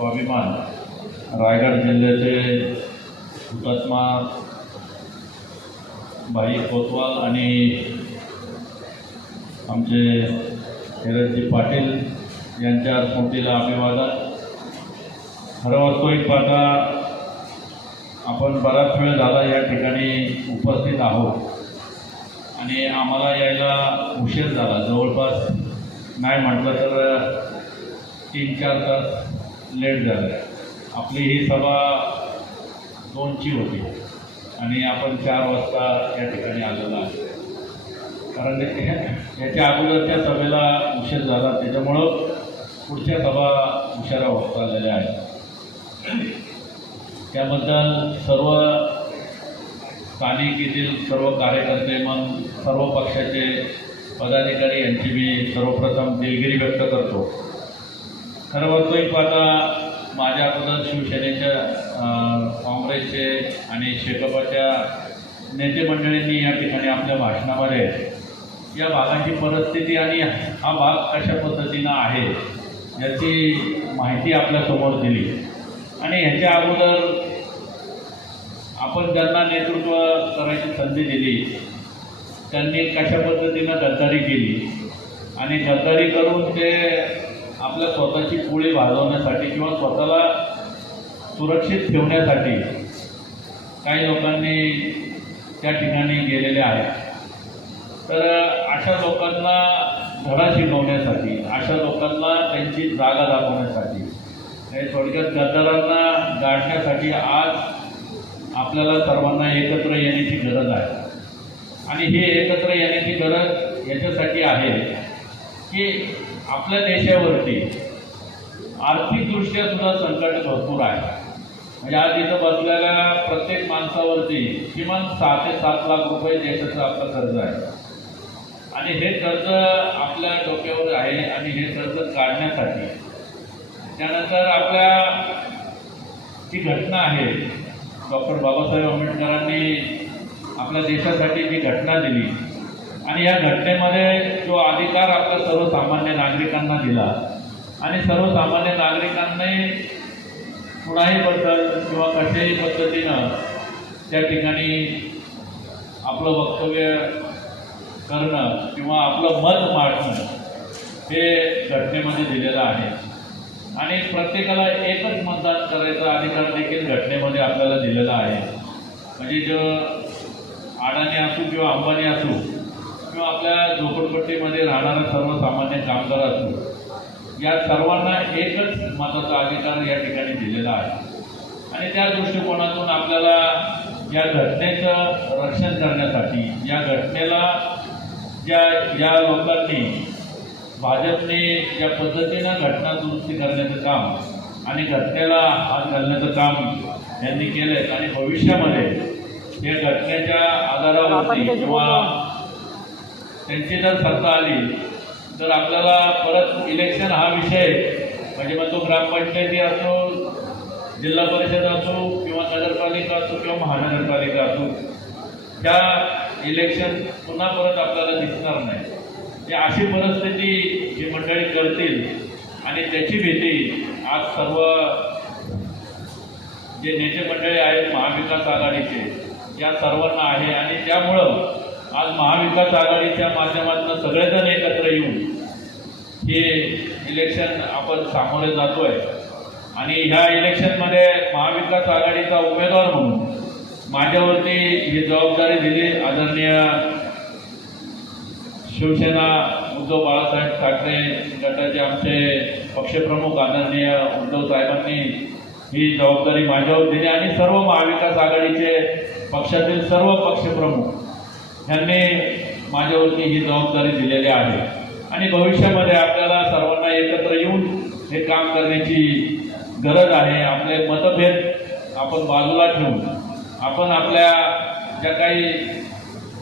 स्वाभिमान. रायगड जिल्ह्याचे हुतात्मा भाई कोतवाल आणि आमचे धीरजजी पाटील यांच्या स्मृतीला अभिवादन. खरं वास्तविक पाहता आपण बराच वेळ झाला या ठिकाणी उपस्थित आहोत. आणि आम्हाला यायला उशीर झाला. जवळपास नाही म्हटलं तर तीन चार तास लेट झालं. आपली ही सभा दोनची होती आणि आपण चार वाजता या ठिकाणी आलेलो आहे. कारण याच्या अगोदर त्या सभेला उशीर झाला त्याच्यामुळं पुढच्या सभा उशिरा होत चाललेल्या आहेत. त्याबद्दल सर्व स्थानिक येथील सर्व कार्यकर्ते मग सर्व पक्षाचे पदाधिकारी यांची मी सर्वप्रथम दिलगिरी व्यक्त करतो. खरं वास्तविक पाहता माझ्या अगोदर शिवसेनेच्या काँग्रेसचे आणि शेकपाच्या नेते मंडळींनी या ठिकाणी आपल्या भाषणामध्ये या भागाची परिस्थिती आणि हा भाग कशा पद्धतीनं आहे याची माहिती आपल्यासमोर दिली. आणि ह्याच्या अगोदर आपण ज्यांना नेतृत्व करायची संधी दिली त्यांनी कशा पद्धतीनं गद्दारी केली आणि गद्दारी करून ते आपल्या स्वतःची पोळी भाजवण्यासाठी किंवा स्वतःला सुरक्षित ठेवण्यासाठी काही लोकांनी त्या ठिकाणी गेलेले आहेत. तर अशा लोकांना धडा शिकवण्यासाठी अशा लोकांना त्यांची जागा दाखवण्यासाठी हे थोडक्यात गद्दारांना गाठण्यासाठी आज आपल्याला सर्वांना एकत्र येण्याची गरज आहे. आणि हे एकत्र येण्याची गरज याच्यासाठी आहे की आपल्या देशावरती आर्थिकदृष्ट्या सुद्धा संकट भरपूर आहे. म्हणजे आज इथं बसलेल्या प्रत्येक माणसावरती किमान सहा ते सात लाख रुपये देशाचं आपलं कर्ज आहे. आणि हे कर्ज आपल्या डोक्यावर आहे आणि हे कर्ज काढण्यासाठी त्यानंतर आपल्या जी घटना आहे डॉक्टर बाबासाहेब आंबेडकरांनी आपल्या देशासाठी जी घटना दिली आणि या घटनेमध्ये जो अधिकार आपल्या सर्वसामान्य नागरिकांना दिला आणि सर्वसामान्य नागरिकांनी कुणाही बद्दल किंवा कशाही पद्धतीनं त्या ठिकाणी आपलं वक्तव्य करणं किंवा आपलं मत मांडणं हे घटनेमध्ये दिलेलं आहे. आणि प्रत्येकाला एकच मतदान करायचा अधिकार देखील घटनेमध्ये आपल्याला दिलेला आहे. म्हणजे जो अडाणी असू किंवा अंबानी असू किंवा आपल्या झोपडपट्टीमध्ये राहणारा सर्वसामान्य कामगार असू या सर्वांना एकच मताचा अधिकार या ठिकाणी दिलेला आहे. आणि त्या दृष्टिकोनातून आपल्याला या घटनेचं रक्षण करण्यासाठी या घटनेला ज्या या लोकांनी भाजपने ज्या पद्धतीनं घटना दुरुस्ती करण्याचं काम आणि घटनेला हात घालण्याचं काम यांनी केलंय आणि भविष्यामध्ये या घटनेच्या आधारावरती किंवा त्यांची जर सत्ता आली तर आपल्याला परत इलेक्शन हा विषय म्हणजे मग तो ग्रामपंचायती असो जिल्हा परिषद असो किंवा नगरपालिका असो किंवा महानगरपालिका असो त्या इलेक्शन पुन्हा परत आपल्याला दिसणार नाही. ते अशी परिस्थिती ही मंडळी करतील आणि त्याची भीती आज सर्व जे नेते मंडळी आहेत महाविकास आघाडीचे या सर्वांना आहे. आणि त्यामुळं आज महाविकास आघाडीच्या माध्यमातून सगळेजण एकत्र येऊन हे इलेक्शन आपण सामोरे जातोय. आणि ह्या इलेक्शनमध्ये महाविकास आघाडीचा उमेदवार म्हणून माझ्यावरती ही जबाबदारी दिली आदरणीय शिवसेना उद्धव बाळासाहेब ठाकरे गटाचे आमचे पक्षप्रमुख आदरणीय उद्धव साहेबांनी ही जबाबदारी माझ्यावर दिली. आणि सर्व महाविकास आघाडीचे पक्षातील सर्व पक्षप्रमुख ह्यांनी माझ्यावरती ही जबाबदारी दिलेली आहे. आणि भविष्यामध्ये आपल्याला सर्वांना एकत्र येऊन हे काम करण्याची गरज आहे. आपले मतभेद आपण बाजूला ठेवून आपण आपल्या ज्या काही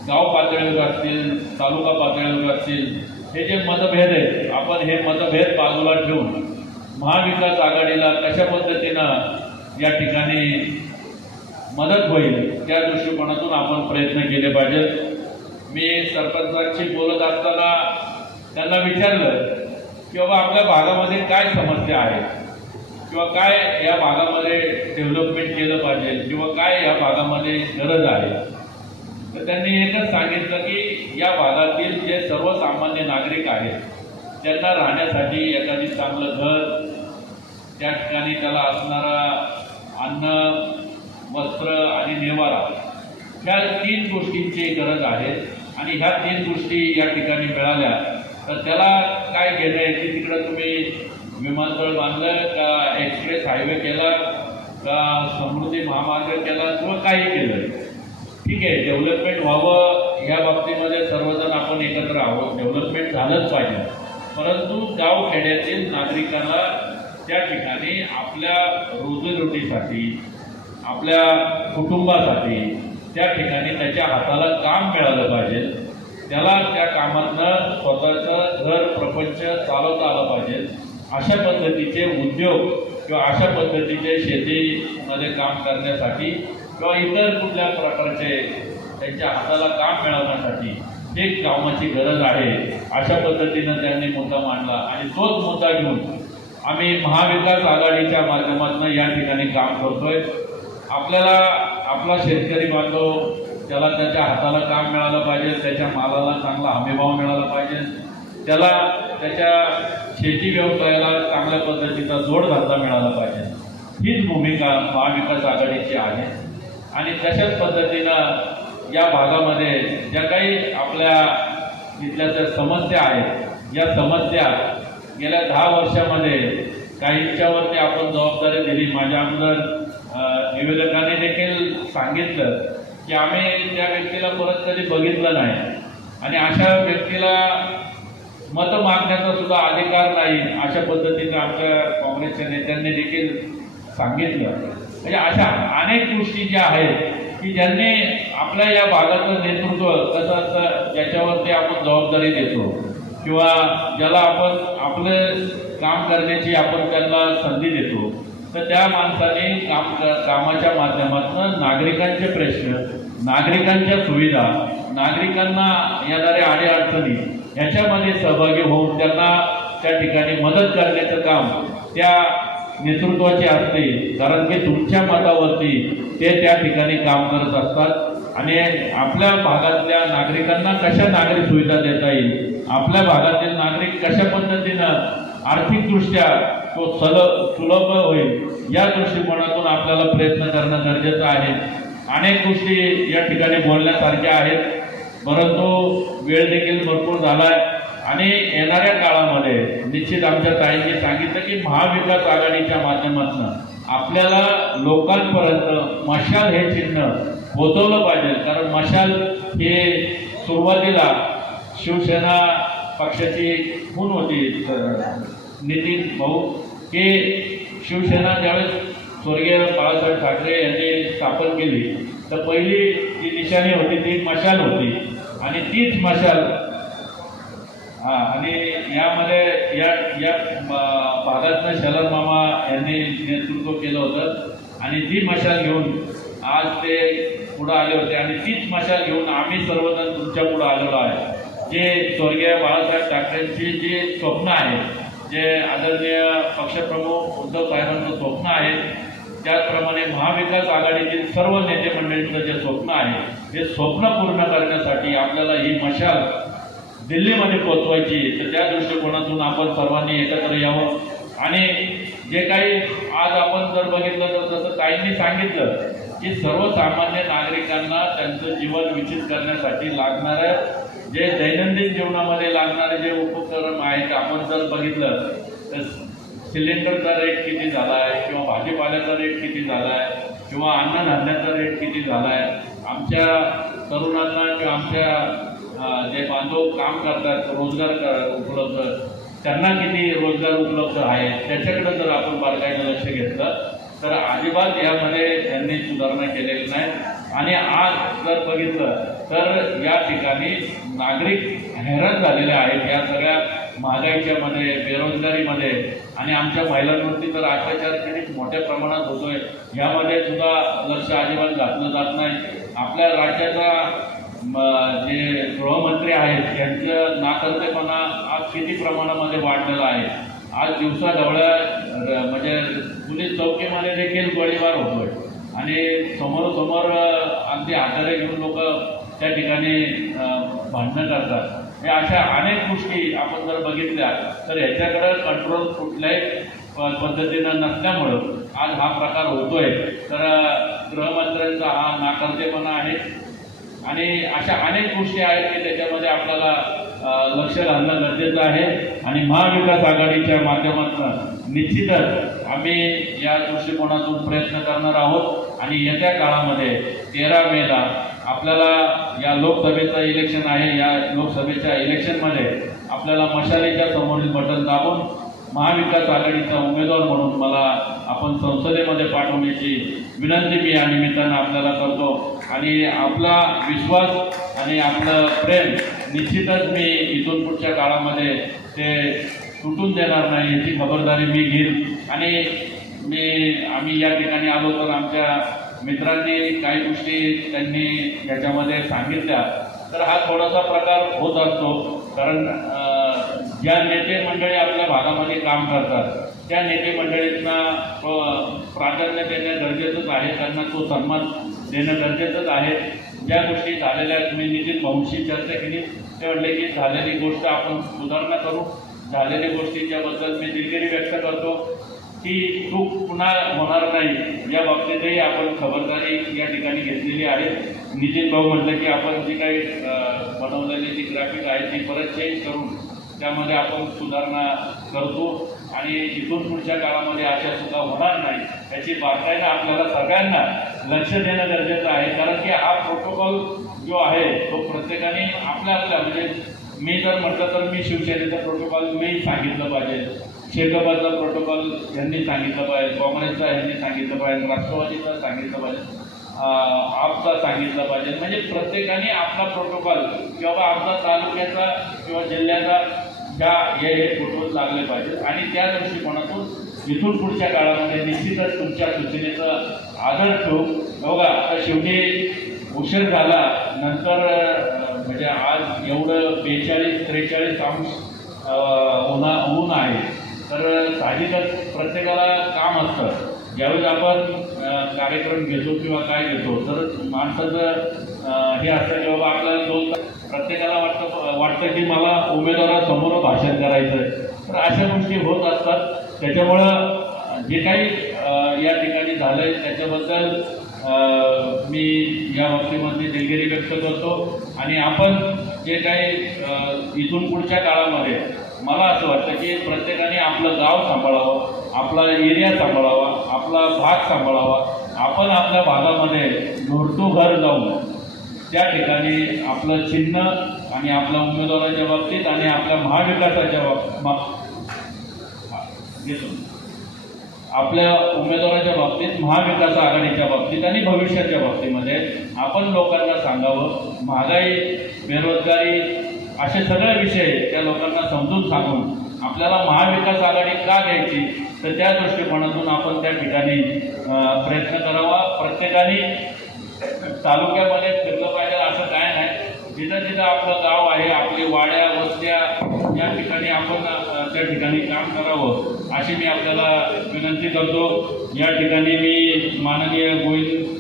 गाव पातळीवर असतील तालुका पातळीवर असतील हे जे मतभेद आहेत आपण हे मतभेद बाजूला ठेवून महाविकास आघाडीला कशा पद्धतीनं या ठिकाणी मदत होईल त्या दृष्टिकोनातून आपण प्रयत्न केले पाहिजेत. मी सरपंचांशी बोलत असताना त्यांना विचारलं की बाबा आपल्या भागामध्ये काय समस्या आहे? किंवा काय या भागामध्ये डेव्हलपमेंट केलं पाहिजे? किंवा काय या भागामध्ये गरज आहे? तर त्यांनी एकच सांगितलं की या भागातील जे सर्वसामान्य नागरिक आहेत त्यांना राहण्यासाठी एखादी चांगलं घर त्या ठिकाणी त्याला असणारा अन्न वस्त्र आणि निवारा ह्या तीन गोष्टींची गरज आहे. आणि ह्या तीन गोष्टी या ठिकाणी मिळाल्या तर त्याला काय घेणं आहे? की तिकडं तुम्ही विमानतळ बांधलं का एक्सप्रेस हायवे केला का समृद्धी महामार्ग केला किंवा काही केलं? ठीक आहे डेव्हलपमेंट व्हावं ह्या बाबतीमध्ये सर्वजण आपण एकत्र आहोत. डेव्हलपमेंट झालंच पाहिजे. परंतु गावखेड्यातील नागरिकांना त्या ठिकाणी आपल्या रोजीरोटीसाठी आपल्या कुटुंबासाठी त्या ठिकाणी त्याच्या हाताला काम मिळालं पाहिजे त्याला त्या कामातनं स्वतःचं घर प्रपंच चालवता आलं पाहिजे. अशा पद्धतीचे उद्योग किंवा अशा पद्धतीचे शेतीमध्ये काम करण्यासाठी किंवा इतर कुठल्या प्रकारचे त्यांच्या हाताला काम मिळवण्यासाठी जे कामाची गरज आहे. अशा पद्धतीनं त्यांनी मुद्दा मांडला आणि तोच मुद्दा घेऊन आम्ही महाविकास आघाडीच्या माध्यमातून या ठिकाणी काम करतोय. आपल्याला आपला शेतकरी बांधव त्याला त्याच्या हाताला काम मिळालं पाहिजे त्याच्या मालाला चांगला हमीभाव मिळाला पाहिजे त्याला त्याच्या शेती व्यवसायाला चांगल्या पद्धतीचा जोडधंदा मिळाला पाहिजे. हीच भूमिका महाविकास आघाडीची आहे. आणि तशाच पद्धतीनं या भागामध्ये ज्या काही आपल्या इथल्या ज्या समस्या आहेत या समस्या गेल्या दहा वर्षामध्ये काहींच्यावरती आपण जबाबदारी दिली. माझ्या आमदार निवेदकाने देखील सांगितलं की आम्ही त्या व्यक्तीला परत कधी बघितलं नाही. आणि अशा व्यक्तीला मतं मागण्याचा सुद्धा अधिकार नाही अशा पद्धतीनं आमच्या काँग्रेसच्या नेत्यांनी देखील सांगितलं. म्हणजे अशा अनेक गोष्टी ज्या आहेत की ज्यांनी आपल्या या भागाचं नेतृत्व कसं असतं ज्याच्यावरती आपण जबाबदारी देतो. किंवा ज्याला आपण आपलं काम करण्याची आपण त्यांना संधी देतो. तर त्या माणसाने काम कामाच्या माध्यमातून नागरिकांचे प्रश्न नागरिकांच्या सुविधा नागरिकांना येणाऱ्या अडीअडचणी ह्याच्यामध्ये सहभागी होऊन त्यांना त्या ठिकाणी मदत करण्याचं काम त्या नेतृत्वाचे असते. कारण की तुमच्या मतावरती ते त्या ठिकाणी काम करत असतात. आणि आपल्या भागातल्या नागरिकांना कशा नागरिक सुविधा देता येईल? आपल्या भागातील नागरिक कशा पद्धतीनं आर्थिकदृष्ट्या तो सल सुलभ होईल. या दृष्टिकोनातून आपल्याला प्रयत्न करणं गरजेचं आहे. अनेक गोष्टी या ठिकाणी बोलण्यासारख्या आहेत. परंतु वेळ देखील भरपूर झालाय. आणि येणाऱ्या काळामध्ये निश्चित आमच्या ताईंनी सांगितलं की महाविकास आघाडीच्या माध्यमातून आपल्याला लोकांपर्यंत मशाल हे चिन्ह पोचवलं पाहिजे. कारण मशाल हे सुरुवातीला शिवसेना पक्षाची खून होती नितीन भाऊ. की शिवसेना ज्यावेळेस स्वर्गीय बाळासाहेब ठाकरे यांनी स्थापन केली तर पहिली जी निशाणी होती ती मशाल होती. आणि तीच मशाल हा आणि यामध्ये या या ब- भागातनं शलन मामा यांनी नेतृत्व केलं होतं. आणि ती मशाल घेऊन आज ते पुढं आले होते आणि तीच मशाल घेऊन आम्ही सर्वजण तुमच्या पुढं आलेलो आहे. जे स्वर्गीय बाळासाहेब ठाकरेंची जी स्वप्न आहेत जे आदरणीय पक्षप्रमुख उद्धव साहेबांचं स्वप्न आहे त्याचप्रमाणे महाविकास आघाडीतील सर्व नेते मंडळींचं जे स्वप्न आहे हे स्वप्न पूर्ण करण्यासाठी आपल्याला ही मशाल दिल्लीमध्ये पोचवायची तर त्या दृष्टिकोनातून आपण सर्वांनी एकत्र यावं. आणि जे काही आज आपण जर बघितलं तर जसं ताईंनी सांगितलं की सर्वसामान्य नागरिकांना त्यांचं जीवन विचित करण्यासाठी लागणाऱ्या जे दैनंदिन जीवनामध्ये लागणारे जे उपक्रम आहेत आपण जर बघितलं तर सिलेंडरचा रेट किती झाला आहे किंवा भाजीपाल्याचा रेट किती झाला आहे किंवा अन्नधान्याचा रेट किती झाला आहे आमच्या तरुणांना किंवा आमच्या जे बांधव काम करतात रोजगार कर उपलब्ध त्यांना किती रोजगार उपलब्ध आहे त्याच्याकडे जर आपण बारकाईनं लक्ष घेतलं तर अजिबात यामध्ये त्यांनी सुधारणा केलेली नाही. आणि आज जर बघितलं तर या ठिकाणी नागरिक हैराण झालेले आहेत. या सगळ्या महागाईच्यामध्ये बेरोजगारीमध्ये आणि आमच्या महिलांवरती तर अत्याचार किती मोठ्या प्रमाणात होतोय यामध्ये सुद्धा लक्ष अजिबात घातलं जात नाही. आपल्या राज्याचा म, जे गृहमंत्री आहेत त्यांचं नाकर्तेपणा आज किती प्रमाणामध्ये वाढलेला आहे. आज दिवसा ढवळ्या म्हणजे पोलीस चौकीमध्ये देखील गोळीबार होतोय. आणि समोर समोर अगदी हातारे घेऊन लोक त्या ठिकाणी भांडणं करतात. हे अशा अनेक गोष्टी आपण जर बघितल्या तर ह्याच्याकडं कंट्रोल कुठल्याही प- पद्धतीनं नसल्यामुळं आज हा प्रकार होतोय. तर गृहमंत्र्यांचा हा नाकर्तेपणा आहे. आणि अशा अनेक गोष्टी आहेत की त्याच्यामध्ये आपल्याला लक्ष घालणं गरजेचं आहे. आणि महाविकास आघाडीच्या माध्यमातून निश्चितच आम्ही या दृष्टिकोनातून प्रयत्न करणार आहोत. आणि येत्या काळामध्ये तेरा मेला आपल्याला या लोकसभेचं इलेक्शन आहे या लोकसभेच्या इलेक्शनमध्ये आपल्याला मशालीच्या समोरील बटन दाबून महाविकास आघाडीचा उमेदवार म्हणून मला आपण संसदेमध्ये पाठवण्याची विनंती मी या निमित्तानं आपल्याला करतो. आणि आपला विश्वास आणि आपलं प्रेम निश्चितच मी इथून पुढच्या काळामध्ये ते तुटून देणार नाही याची खबरदारी मी घेईन. आणि मी आम्ही या ठिकाणी आलो तर आमच्या मित्रांनी काही गोष्टी त्यांनी याच्यामध्ये सांगितल्या तर हा थोडासा प्रकार होत असतो. कारण ज्या नेते मंडळी आपल्या भागामध्ये काम करतात त्या नेते मंडळींना प्राधान्य देणं गरजेचंच आहे त्यांना तो सन्मान देणं गरजेचंच आहे. ज्या गोष्टी झालेल्या आहेत मी नितीन भाऊंशी चर्चा केली. ते म्हणले की झालेली गोष्ट आपण सुधारणा करू. झालेल्या गोष्टीच्याबद्दल मी दिलगिरी व्यक्त करतो. की चूक पुन्हा होणार नाही या बाबतीतही आपण खबरदारी या ठिकाणी घेतलेली आहे. नितीन भाऊ म्हटलं की आपण जी काही बनवलेली जी ग्राफिक आहे ती परत चेंज करून त्यामध्ये आपण सुधारणा करतो आणि इथून पुढच्या काळामध्ये अशा सुद्धा होणार नाही याची बारकाईनं आपल्याला सगळ्यांना लक्ष देणं गरजेचं आहे. कारण की हा प्रोटोकॉल जो आहे तो प्रत्येकाने आपल्या आपल्या म्हणजे मी जर म्हटलं तर मी शिवसेनेचा प्रोटोकॉल मी सांगितलं पाहिजे. शेकापाचा प्रोटोकॉल ह्यांनी सांगितलं पाहिजे काँग्रेसचा ह्यांनी सांगितलं पाहिजे राष्ट्रवादीचा सांगितलं पाहिजे आपचा सांगितलं पाहिजे. म्हणजे प्रत्येकाने आपला प्रोटोकॉल किंवा आपला तालुक्याचा किंवा जिल्ह्याचा ज्या हे हे फोटो लागले पाहिजेत आणि त्या दृष्टिकोनातून इथून पुढच्या काळामध्ये निश्चितच तुमच्या सूचनेचा आदर ठेवू बघा हो आता शेवटी उशीर झाला नंतर म्हणजे आज एवढं बेचाळीस त्रेचाळीस अंश होणार उन्हा ऊन आहे. तर साहजिकच प्रत्येकाला काम असतं. ज्यावेळेस आपण कार्यक्रम घेतो किंवा काय घेतो तर माणसाचं हे असतं की बाबा आपल्याला दोन प्रत्येकाला वाटतं वाटतं की मला उमेदवारासमोर भाषण करायचं आहे तर अशा गोष्टी होत असतात. त्याच्यामुळं जे काही या ठिकाणी झालं आहे त्याच्याबद्दल मी या बाबतीमध्ये दिलगिरी व्यक्त करतो. आणि आपण जे काही इथून पुढच्या काळामध्ये मला असं वाटतं की प्रत्येकाने आपलं गाव सांभाळावं आपला एरिया सांभाळावा आपला भाग सांभाळावा आपण आपल्या भागामध्ये घरटू घर जाऊन त्या ठिकाणी आपलं चिन्ह आणि आपल्या उमेदवाराच्या बाबतीत आणि आपल्या महाविकासाच्या बाब- घेतो. आपल्या उमेदवाराच्या बाबतीत महाविकास आघाडीच्या बाबतीत आणि भविष्याच्या बाबतीमध्ये आपण लोकांना सांगावं महागाई बेरोजगारी असे सगळे विषय त्या लोकांना समजून सांगून आपल्याला महाविकास आघाडी का घ्यायची तर त्या दृष्टिकोनातून आपण त्या ठिकाणी प्रयत्न करावा. प्रत्येकाने तालुक्यामध्ये फिरलं पाहिजे असं काय नाही. जिथं जिथं आपलं गाव आहे आपली वाड्या वस्त्या या ठिकाणी आपण त्या ठिकाणी काम करावं अशी मी आपल्याला विनंती करतो. या ठिकाणी मी माननीय गोविंद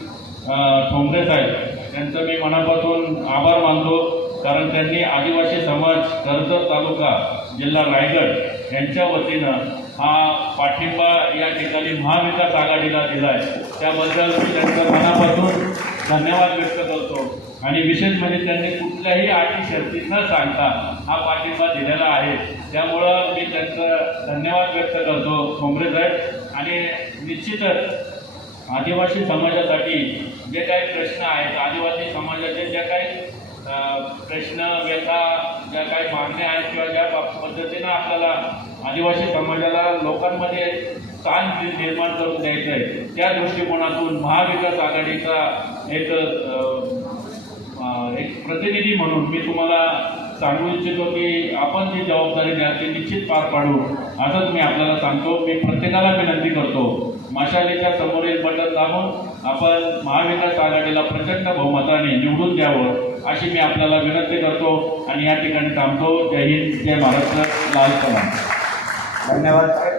ठोंबरे साहेब त्यांचं मी मनापासून आभार मानतो. कारण त्यांनी आदिवासी समाज कर्जत तालुका जिल्हा रायगड यांच्या वतीनं हा पाठिंबा या ठिकाणी महाविकास आघाडीला दिला आहे त्याबद्दल मी त्यांच्या मनापासून धन्यवाद व्यक्त करतो. आणि विशेष म्हणजे त्यांनी कुठल्याही अटी शर्ती न सांगता हा पाठिंबा दिलेला आहे. त्यामुळं मी त्यांचं धन्यवाद व्यक्त करतो. काँग्रेस साहेब आणि निश्चितच आदिवासी समाजासाठी जे काही प्रश्न आहेत आदिवासी समाजाचे ज्या काही प्रश्न व्यथा ज्या काही मागण्या आहेत किंवा ज्या पद्धतीनं आपल्याला आदिवासी समाजाला लोकांमध्ये स्थान निर्माण करून द्यायचं आहे त्या दृष्टिकोनातून महाविकास आघाडीचा एक एक प्रतिनिधी म्हणून मी तुम्हाला सांगू इच्छितो की आपण जी जबाबदारी द्या ती निश्चित पार पाडू. असंच मी आपल्याला सांगतो. मी प्रत्येकाला विनंती करतो. मशालीच्या समोरील बटन दाबून आपण महाविकास आघाडीला प्रचंड बहुमताने निवडून द्यावं. अशी मी आपल्याला विनंती करतो आणि या ठिकाणी थांबतो. जय हिंद जय महाराष्ट्र. लाल कला धन्यवाद. साहेब